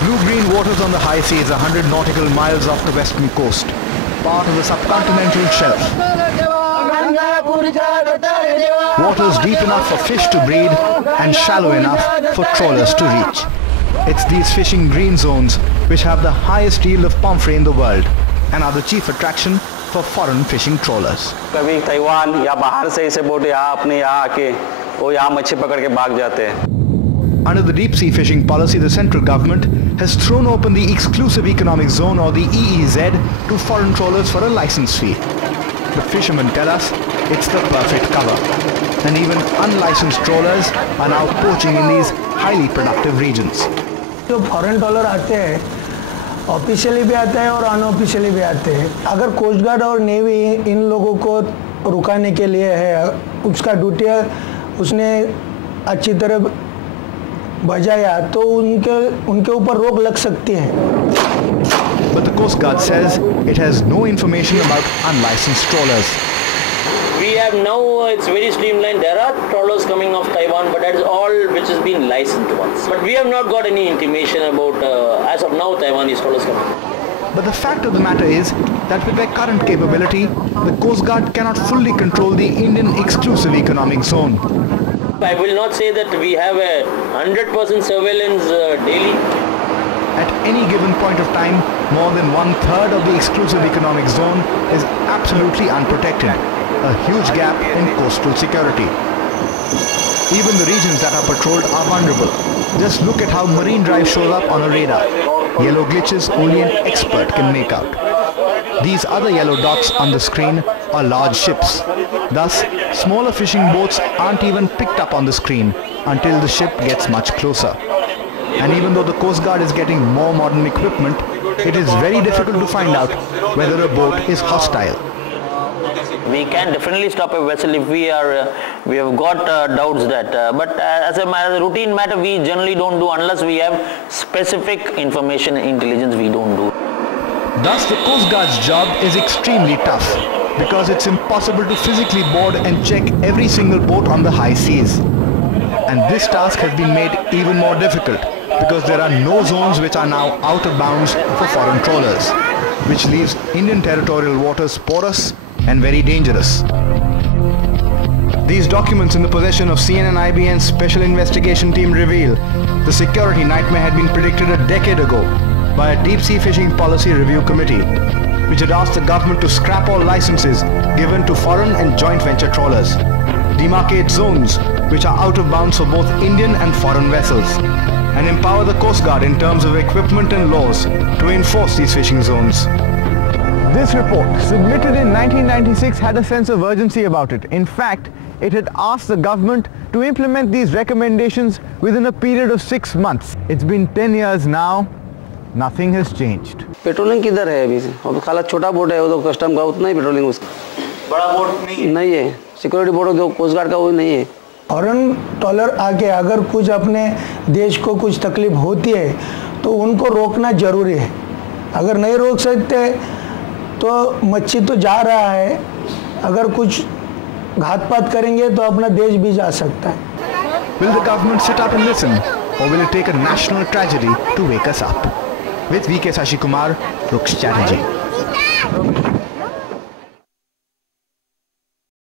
Blue-green waters on the high seas 100 nautical miles off the western coast, part of the subcontinental shelf. Waters deep enough for fish to breed and shallow enough for trawlers to reach. It's these fishing green zones which have the highest yield of pomfret in the world and are the chief attraction for foreign fishing trawlers. कभी Taiwan या बाहर से ऐसे boat यहाँ अपने यहाँ आके वो यहाँ मच्छी पकड़ के भाग जाते हैं. Under the deep sea fishing policy, the central government has thrown open the exclusive economic zone, or the EEZ, to foreign trawlers for a license fee. But fishermen tell us it's the perfect cover, and even unlicensed trawlers are now poaching in these highly productive regions. जो foreign trawler आते हैं officially भी आते हैं और unofficially भी आते हैं. अगर कोस्ट गार्ड और नेवी इन लोगों को रुकाने के लिए है, उसका ड्यूटी है, उसने अच्छी तरह बजाया तो उनके ऊपर रोक लग सकती है. But the Coast Guard says it has no information about unlicensed trawlers. We have now, it's very streamlined. There are trawlers coming off Taiwan, but that is all which has been licensed ones. But we have not got any intimation about, as of now, Taiwanese trawlers coming. But the fact of the matter is that with their current capability, the Coast Guard cannot fully control the Indian exclusive economic zone. I will not say that we have a 100% surveillance daily. At any given point of time, more than 1/3 of the exclusive economic zone is absolutely unprotected, a huge gap in coastal security. Even the regions that are patrolled are vulnerable. Just look at how Marine Drive shows up on a radar. Yellow glitches only an expert can make out. These other yellow dots on the screen are large ships. Thus, smaller fishing boats aren't even picked up on the screen until the ship gets much closer. And even though the Coast Guard is getting more modern equipment, it is very difficult to find out whether a boat is hostile. We can definitely stop a vessel if we have got doubts that. But as a routine matter, we generally don't do unless we have specific information and intelligence. We don't do. Thus, the Coast Guard's job is extremely tough because it's impossible to physically board and check every single boat on the high seas. And this task has been made even more difficult because there are no zones which are now out of bounds for foreign trawlers, which leaves Indian territorial waters porous and very dangerous. These documents in the possession of CNN-IBN's Special Investigation Team reveal the security nightmare had been predicted a decade ago by a deep-sea fishing policy review committee, which had asked the government to scrap all licenses given to foreign and joint venture trawlers, demarcate zones which are out of bounds for both Indian and foreign vessels, and empower the Coast Guard in terms of equipment and laws to enforce these fishing zones. This report, submitted in 1996, had a sense of urgency about it. In fact, it had asked the government to implement these recommendations within a period of 6 months. It's been 10 years now. Nothing has changed. Patrolling किधर है अभी? अब खाला छोटा boat है, वो तो custom का उतना ही पेट्रोलिंग उसका. बड़ा बोट नहीं है. सिक्योरिटी बोट जो कोस्ट गार्ड का वो नहीं है. फॉरेन ट्रॉलर आके अगर कुछ अपने देश को कुछ तकलीफ होती है तो उनको रोकना जरूरी है. अगर नहीं रोक सकते तो मच्छी तो जा रहा है, अगर कुछ घात-पात करेंगे तो अपना देश भी जा सकता है. Will the government sit up and listen, or will it take a national tragedy to wake us up? With VK Sashi Kumar, Ruksh Chatterjee.